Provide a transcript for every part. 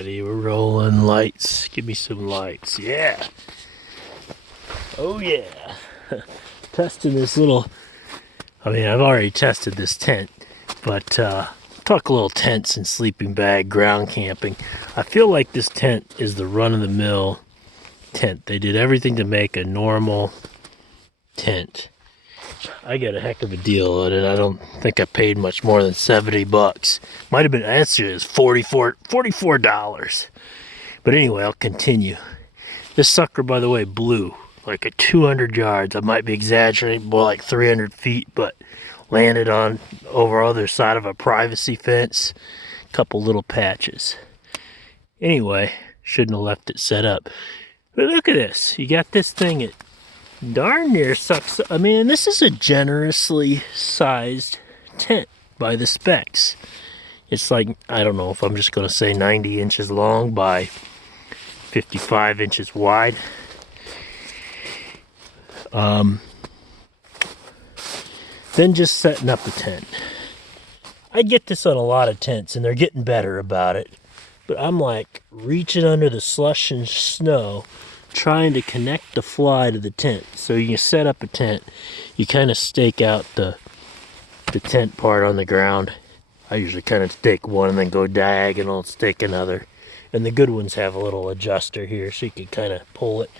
Alrighty, we're rolling lights. Give me some lights. Yeah. Oh yeah. Testing this little, I've already tested this tent, but talk a little tents and sleeping bag, ground camping. I feel like this tent is the run-of-the-mill tent. They did everything to make a normal tent. I got a heck of a deal on it. I don't think I paid much more than 70 bucks. Might have been, actually, it was $44. But anyway, I'll continue. This sucker, by the way, blew like at 200 yards. I might be exaggerating, more like 300 feet, but landed on over other side of a privacy fence. Couple little patches. Anyway, shouldn't have left it set up. But look at this. You got this thing at darn near sucks. I mean, this is a generously sized tent by the specs. It's like, I don't know if I'm just going to say 90 inches long by 55 inches wide. Then just setting up the tent. I get this on a lot of tents and they're getting better about it. But I'm like reaching under the slush and snow trying to connect the fly to the tent. So you can set up a tent, you kind of stake out the tent part on the ground. I usually kind of stake one and then go diagonal and stake another. And the good ones have a little adjuster here so you can kind of pull it.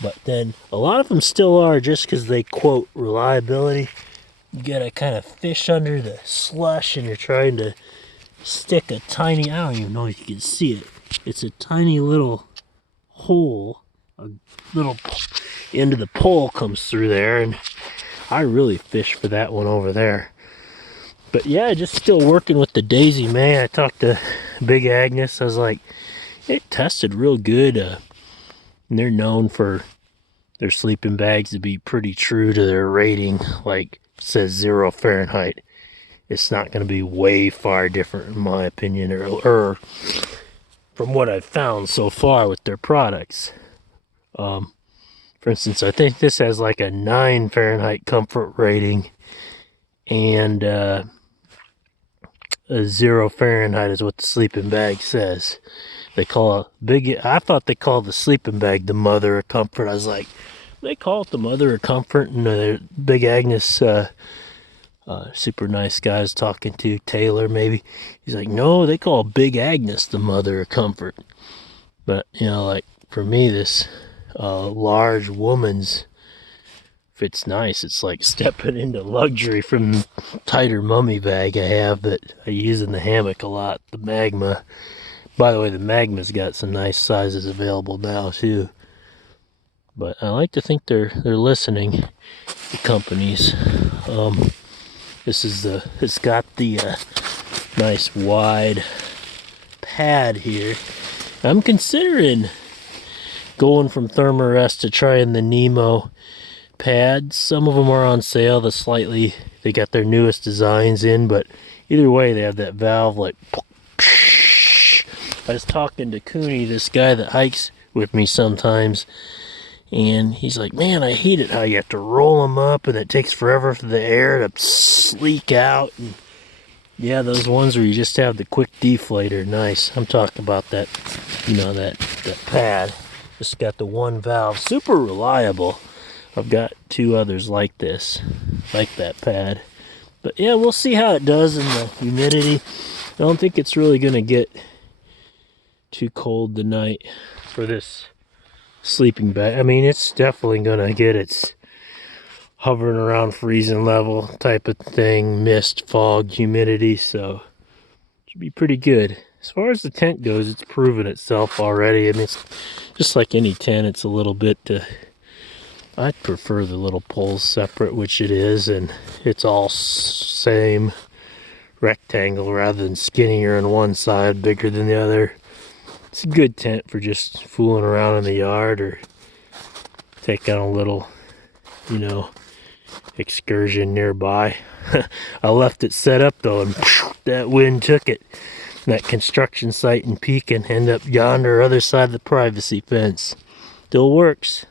But then a lot of them still are, just because they quote reliability. You gotta kind of fish under the slush and you're trying to stick a tiny, I don't even know if you can see it. It's a tiny little hole. A little end of the pole comes through there, and I really fish for that one over there. But yeah, just still working with the Daisy Mae. I talked to Big Agnes. I was like, it tested real good. And they're known for their sleeping bags to be pretty true to their rating. Like it says 0 Fahrenheit. It's not going to be way far different in my opinion, or from what I've found so far with their products. For instance, I think this has like a 9 Fahrenheit comfort rating, and a 0 Fahrenheit is what the sleeping bag says. They call I thought they called the sleeping bag the mother of comfort. I was like, they call it the mother of comfort. And Big Agnes, super nice guy I was talking to, Taylor maybe. He's like, no, they call Big Agnes the mother of comfort. But, you know, like for me, this large woman's fits nice. It's like stepping into luxury from the tighter mummy bag I have that I use in the hammock a lot, the Magma. By the way, the Magma's got some nice sizes available now too. But I like to think they're listening, the companies. It's got the nice wide pad here. I'm considering going from Thermarest to trying the Nemo pads. Some of them are on sale. They got their newest designs in, but either way, they have that valve like. I was talking to Cooney, this guy that hikes with me sometimes, and he's like, man, I hate it how you have to roll them up and it takes forever for the air to leak out. And yeah, those ones where you just have the quick deflator, nice. I'm talking about that, you know, that pad. Just got the one valve, super reliable. I've got 2 others like this, like that pad. But yeah, we'll see how it does in the humidity. I don't think it's really going to get too cold tonight for this sleeping bag. I mean, it's definitely going to get its hovering around freezing level type of thing, mist, fog, humidity, so it should be pretty good. As far as the tent goes, it's proven itself already. I mean, it's just like any tent, it's a little bit, I'd prefer the little poles separate, which it is, and it's all same rectangle rather than skinnier on one side, bigger than the other. It's a good tent for just fooling around in the yard or taking a little, you know, excursion nearby. I left it set up though, and that wind took it. That construction site in Pekin ended up yonder other side of the privacy fence. Still works.